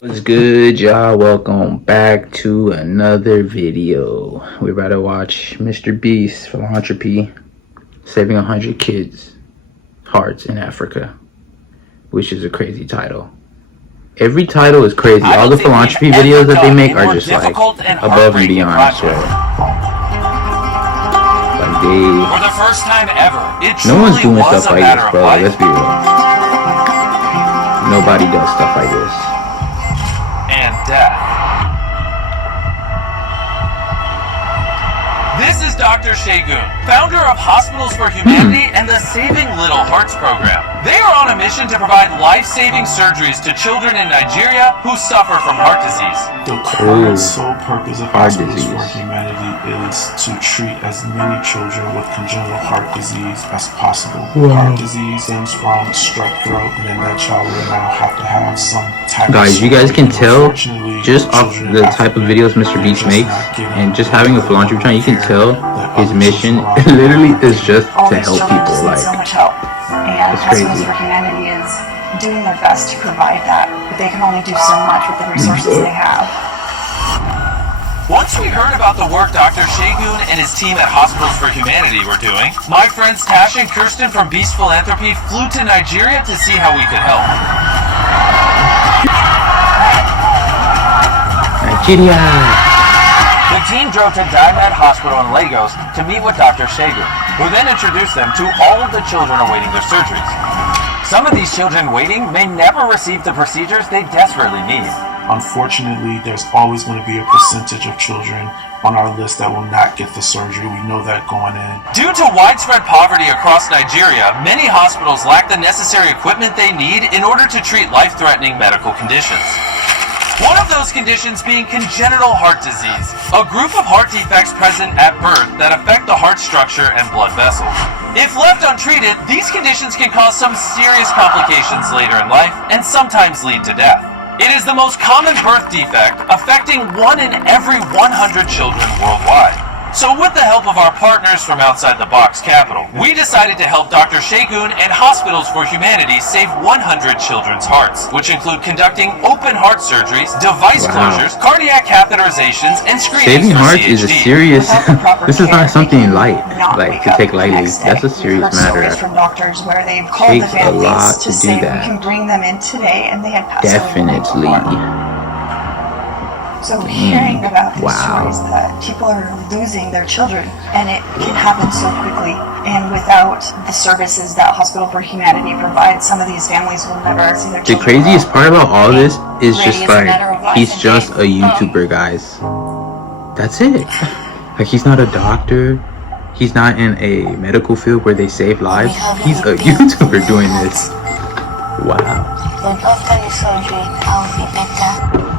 What's good, y'all? Welcome back to another video. We're about to watch Mr. Beast Philanthropy Saving 100 Kids' Hearts in Africa, which is a crazy title. Every title is crazy. All the philanthropy videos that they make are just like above and beyond, I swear. Like for the first time ever, no one's doing stuff like this, bro. Like, let's be real. Nobody does stuff like this. And death. This is Dr. Shagun, founder of Hospitals for Humanity and the Saving Little Hearts program. They are on a mission to provide life-saving surgeries to children in Nigeria who suffer from heart disease. The current sole purpose of Hospitals for Humanity is to treat as many children with congenital heart disease as possible. Heart disease stems from strep throat, and then that child will now have to have some type of Guys, you guys can tell just off the type of videos Mr. Beast makes and just having a philanthropy channel, you can tell his mission literally is just to help people. Like, so much help, and Hospitals for Humanity is doing their best to provide that, but they can only do so much with the resources they have. Once we heard about the work Dr. Shagun and his team at Hospitals for Humanity were doing, my friends Tash and Kirsten from Beast Philanthropy flew to Nigeria to see how we could help. Nigeria! The team drove to Dimed Hospital in Lagos to meet with Dr. Shagun, who then introduced them to all of the children awaiting their surgeries. Some of these children waiting may never receive the procedures they desperately need. Unfortunately, there's always going to be a percentage of children on our list that will not get the surgery. We know that going in. Due to widespread poverty across Nigeria, many hospitals lack the necessary equipment they need in order to treat life-threatening medical conditions. One of those conditions being congenital heart disease, a group of heart defects present at birth that affect the heart structure and blood vessels. If left untreated, these conditions can cause some serious complications later in life and sometimes lead to death. It is the most common birth defect, affecting 1 in every 100 children worldwide. So with the help of our partners from Outside the Box Capital, we decided to help Dr. Shagun and Hospitals for Humanity save 100 children's hearts, which include conducting open heart surgeries, device closures, cardiac catheterizations, and screenings. Saving hearts is a serious, this is not something light, like to take lightly. That's a serious matter. From doctors where they've called the families to say we can bring them in today, and they had passed Definitely. So hearing about these stories that people are losing their children, and it can happen so quickly, and without the services that Hospital for Humanity provides, some of these families will never see their children. The craziest part about all this is just like, he's just a YouTuber, guys. That's it. Like, he's not a doctor. He's not in a medical field where they save lives. He's a YouTuber doing this. Wow. Then after the surgery, I'll be better.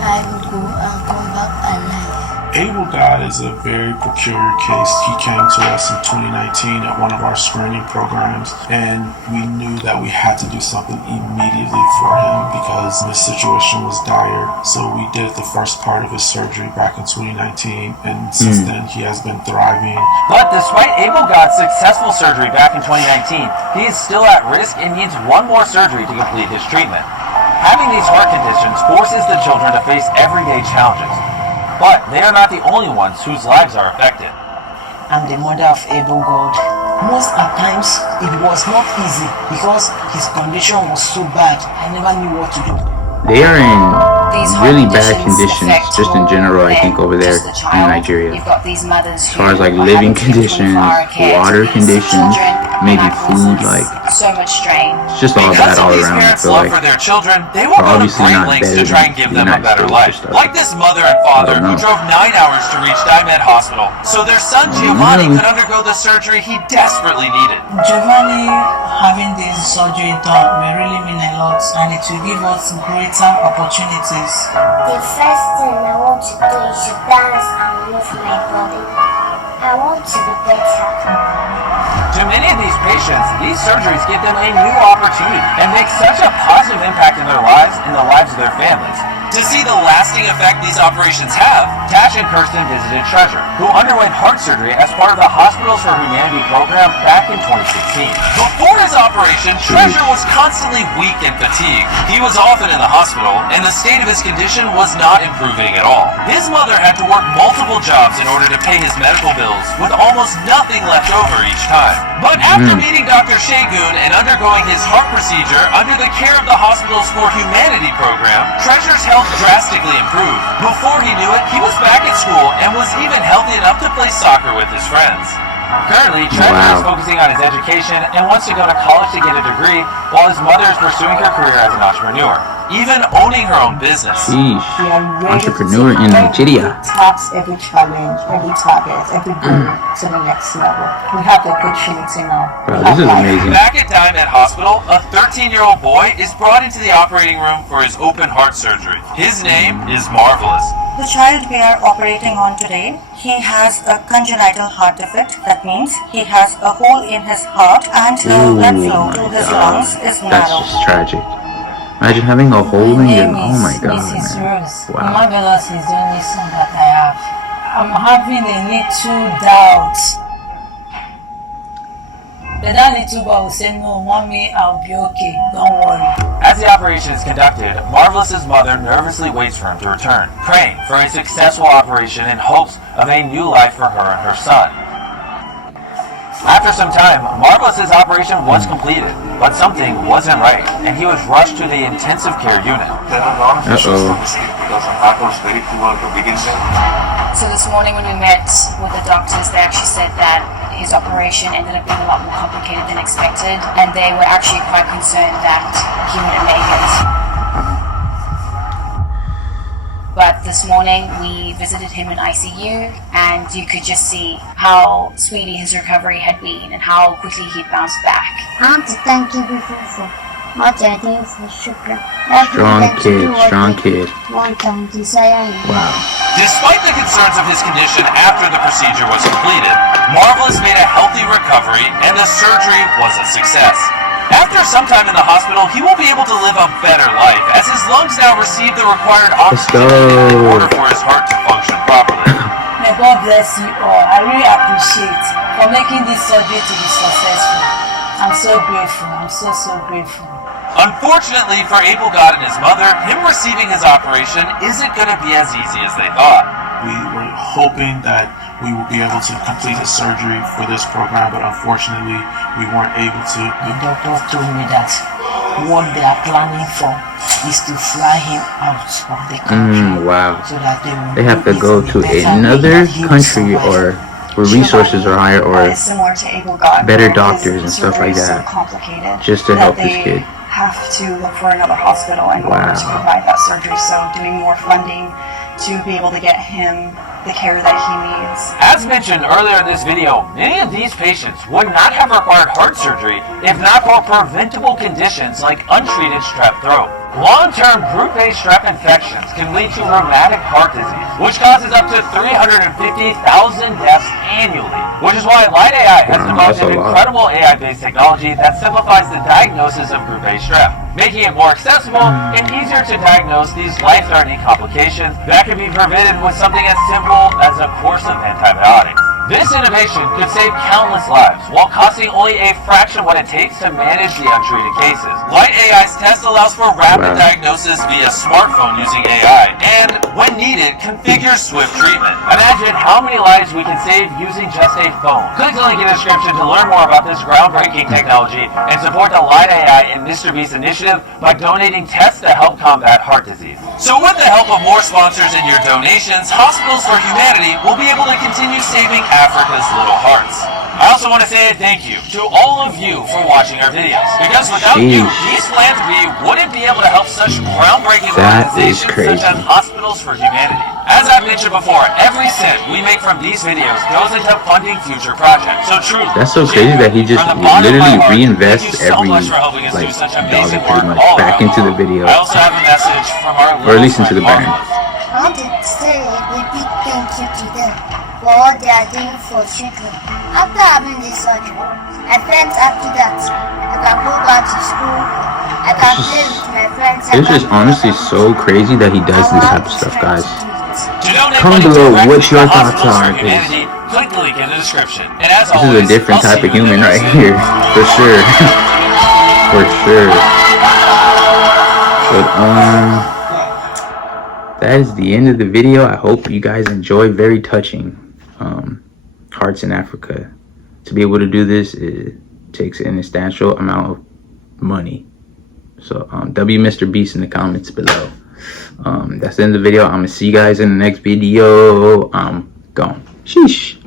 I will go and come back alive. Abel God is a very peculiar case. He came to us in 2019 at one of our screening programs, and we knew that we had to do something immediately for him because the situation was dire. So we did the first part of his surgery back in 2019, and since then he has been thriving. But despite Abel God's successful surgery back in 2019, he is still at risk and needs one more surgery to complete his treatment. Having these heart conditions forces the children to face everyday challenges, but they are not the only ones whose lives are affected. I'm the mother of Abel God. Most at times, it was not easy because his condition was so bad, I never knew what to do. They are in really bad conditions, just in general, I think, over there in Nigeria. As far as like living conditions, water conditions, maybe food, like, so much strain. it's just all bad all around. I feel like for their children, they will go to great lengths to try and give them a better life. Like this mother and father who drove 9 hours to reach Dimed Hospital so their son Giovanni could undergo the surgery he desperately needed. Giovanni having this surgery done will really mean a lot, and it will give us greater opportunities. The first thing I want to do is to dance and move my body. I want to be better. To many of these patients, these surgeries give them a new opportunity and make such a positive impact in their lives and the lives of their families. To see the lasting effect these operations have, Tash and Kirsten visited Treasure, who underwent heart surgery as part of the Hospitals for Humanity program back in 2016. Before his operation, Treasure was constantly weak and fatigued. He was often in the hospital, and the state of his condition was not improving at all. His mother had to work multiple jobs in order to pay his medical bills, with almost nothing left over each time. But after meeting Dr. Shagun and undergoing his heart procedure under the care of the Hospitals for Humanity program, Treasure's health drastically improved. Before he knew it, he was back at school and was even healthy enough to play soccer with his friends. Currently, Treasure is focusing on his education and wants to go to college to get a degree, while his mother is pursuing her career as an entrepreneur, even owning her own business. Sheesh. Entrepreneur in Nigeria. Tax every challenge, every target, every goal to the next level. We have the opportunity now. Bro, this is amazing. Back at Diamond Hospital, a 13-year-old boy is brought into the operating room for his open heart surgery. His name is Marvelous. The child we are operating on today, he has a congenital heart defect. That means he has a hole in his heart and the blood flow to his lungs is That's narrow. just tragic. Imagine having a hole in your... Oh my god, Mrs. man. Rose. Wow. Marvelous is the only son that I have. I'm having a little doubt. But that little boy will say, no, mommy, I'll be okay. Don't worry. As the operation is conducted, Marvelous's mother nervously waits for him to return, praying for a successful operation in hopes of a new life for her and her son. After some time, Marvelous's operation was completed, but something wasn't right, and he was rushed to the intensive care unit. So this morning when we met with the doctors, they actually said that his operation ended up being a lot more complicated than expected, and they were actually quite concerned that he wouldn't make it. But this morning we visited him in ICU, and you could just see how speedy his recovery had been and how quickly he bounced back. I want to thank you before for what you're doing for Shukra. Strong kid. One time desire. Wow. Despite the concerns of his condition after the procedure was completed, Marvelous made a healthy recovery and the surgery was a success. After some time in the hospital, he will be able to live a better life as his lungs now receive the required oxygen in order for his heart to function properly. May God bless you all. I really appreciate for making this surgery to be successful. I'm so grateful. I'm so grateful. Unfortunately for Abel God and his mother, him receiving his operation isn't going to be as easy as they thought. We were hoping that we would be able to complete his surgery for this program, but unfortunately, we weren't able to. The doctors told me that what they are planning for is to fly him out of the country. Wow. So that They have to go to another country or where resources are higher or similar to Abel God, better where doctors and his stuff like surgery is that, so complicated just to that help this they kid. have to look for another hospital in order to provide that surgery. So doing more funding to be able to get him the care that he needs. As mentioned earlier in this video, many of these patients would not have required heart surgery if not for preventable conditions like untreated strep throat. Long-term group A strep infections can lead to rheumatic heart disease, which causes up to 350,000 deaths annually. Which is why Light AI has developed an incredible AI-based technology that simplifies the diagnosis of group A strep, making it more accessible and easier to diagnose these life-threatening complications that can be prevented with something as simple as a course of antibiotics. This innovation could save countless lives while costing only a fraction what it takes to manage the untreated cases. Light AI's test allows for rapid diagnosis via smartphone using AI, and when needed, configures swift treatment. Imagine how many lives we can save using just a phone. Click the link in the description to learn more about this groundbreaking technology and support the Light AI and Mr. Beast initiative by donating tests to help combat heart disease. So with the help of more sponsors and your donations, Hospitals for Humanity will be able to continue saving Africa's little hearts. I also want to say a thank you to all of you for watching our videos, because without you, these philanthropy wouldn't be able to help such groundbreaking organizations such as Hospitals for Humanity. As I've mentioned before, every cent we make from these videos goes into funding future projects. So truly, that's so crazy that he just literally reinvests every dollar pretty much back into the video, I also have a message from our or at least into the brand. I want to say a big thank you to them for all they are doing for children. After having this surgery, I felt after that I can go back to school, I can play with my friends. It's just honestly so crazy that he does this type of stuff, guys. To donate Comment money below directly what to your Hospitals thoughts for are, Humanity, Click the link in the description. And as This always, is a different I'll type see of you in the human next right video. here, for sure. For sure. But that is the end of the video. I hope you guys enjoy. Very touching. Hearts in Africa. To be able to do this, it takes an substantial amount of money. So W Mr. Beast in the comments below. That's the end of the video. I'm gonna see you guys in the next video. I'm gone. Sheesh.